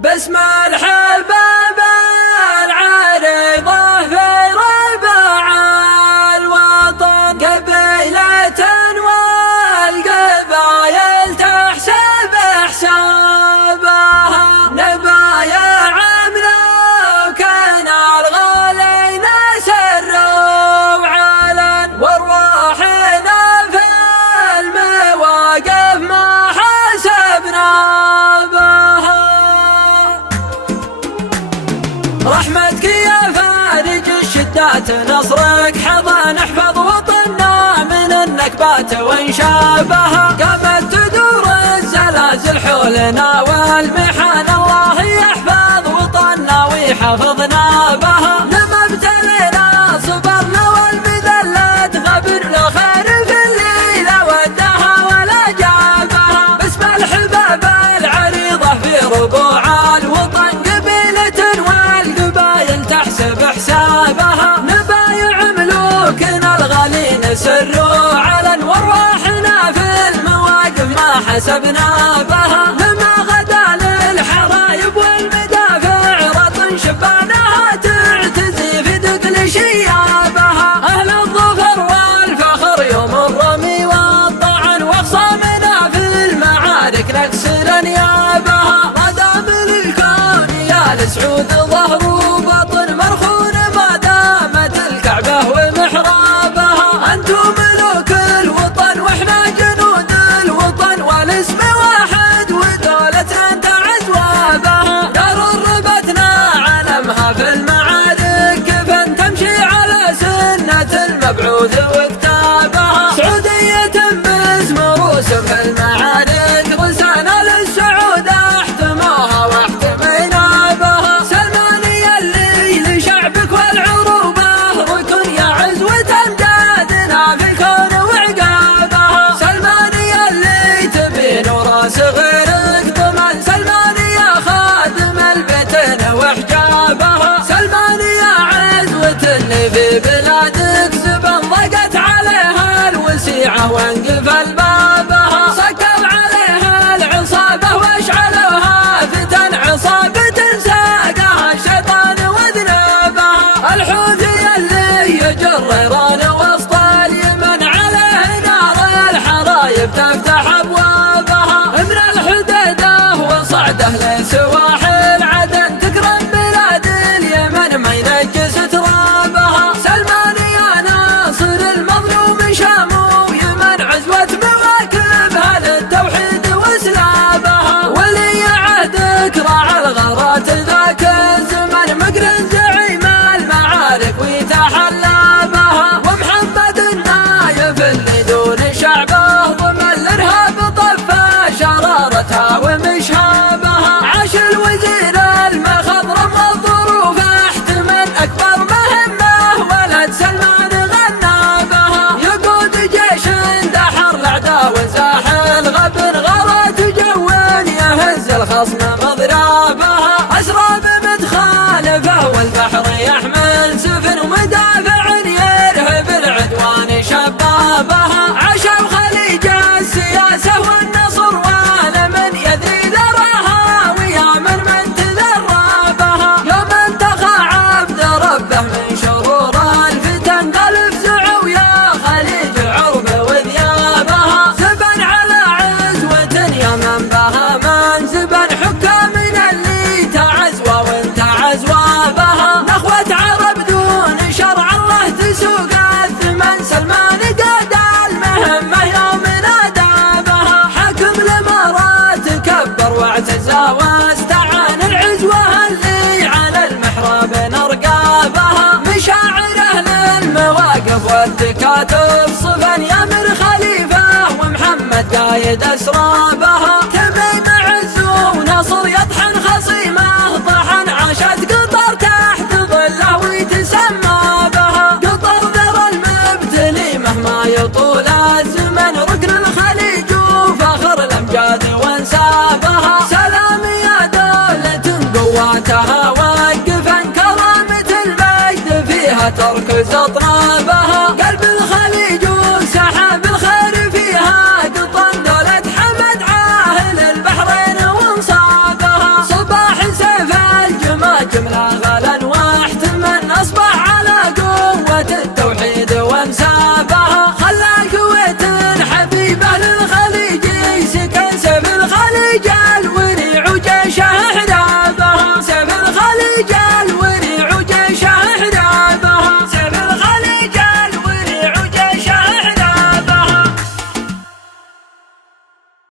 باسم الحباب العريضة في ربع الوطن، قبيلة والقبايل تحسب حسابها، نبايع لو كان الغالين سر وعلن، وارواحنا في المواقف ما حسبنا بها. رحمتك يا فارج الشدات نصرك حضن، احفظ وطننا من النكبات وانشابها، قامت تدور الزلازل حولنا والمحن، الله يحفظ وطننا ويحفظنا بها. لما ابتلينا صبرنا والمذلات غبر لخير في الليلة ودها ولا جابها، باسم الحباب العريضة في ربوع الوطن، قبيلة والقبايل تحسب حسابها، نبايع ملوكنا الغالين سر وعلن، وارواحنا في المواقف ما حسبنا بها. لما غدا للحرايب والمدافع رطن، شبانها تعتزي في دقل شيابها، اهل الظفر والفخر يوم الرمي والطعن، واخصامنا في المعارك نكسر انيابها، ردام للكون يا لسعود ظهر وبطن، مرخون ما دامت الكعبة ومحرابها، انتم ملوك الوطن واحنا جنود الوطن، والاسم واحد ودولتنا انت عزوابها، دار ربتنا علمها في المعارك كفن، تمشي على سنة المبعوث وكتابها، سعودية باسم روسم في المعارك، رسالة للسعود احتموها واحتمينا بها، سلمانية اللي لشعبك والعروبة ركن، يا عزوة امجادنا في الكون وعقابها، سلمانية اللي تبين وراس غيرك طمن، سلمانية خادم البيتين وحجابها، سلمانية عزوة اللي في بلادك زبن ضاقت عليها الوسيعة وانقفل بابها، صكب عليها العصابة واشعلوها فتن، عصابة ساقها الشيطان وذنبها، الحوثي اللي يجر ايران وسط اليمن، عليه نار الحرايب تفتح ابوابها، من الحديدة وصعده لسواحل عدن، تكرم بلاد اليمن ما ينجس ترابها، سلمانية ناصر المظلوم شام ويمن، عزوة مواكبها للتوحيد واسلابها، ولي عهدك راعى الغارات ذاك الزمن، مقرن زعيم المعارك ويتحلى بها، ومحمد النايف اللي دون شعبه ضمن الارهاب طفى شرارتها ومشهابها، عاش الوزير المخضرم والظروف احتمل، اكبر مهمه ولد سلمان غنى بها، يقود جيش اندحر الاعداء وزاحل غبن، غارات جو يهز الخصم مضرابها، اسرى بمتخالفه والبحر يحمل سفن، ومدافع يرهب العدوان شبابها، عاشوا خليج السياسه والنصر والمن، يذيل راها ويا من تذربها، يوم انتخى عبد ربه من شرور الفتن، قال افزعوا يا خليج عرب وذيابها، زبن على عزوة يا من بها من زبن، حكامنا اللي تعزوى وانت عزوابها، نخوة عرب دون شرع الله تسوق الثمن، سلمان قاد المهمة يوم نادابها، حكم الامارات كبر واعتزى واستعان، العزوة اللي على المحراب نرقابها، مشاعره للمواقف والتكاتف صفن، يامر خليفة ومحمد قايد اسرابها، تميم عز ونصر يطحن خصيمه طحن، عاشت قطر تحت ظله ويتسمى بها، قطر ذرى المبتلي مهما يطول الزمن، ركن الخليج وفخر الامجاد وانسابها، سلام يا دولة قواتها وقفا، كرامة المجد فيها تركز اطراف.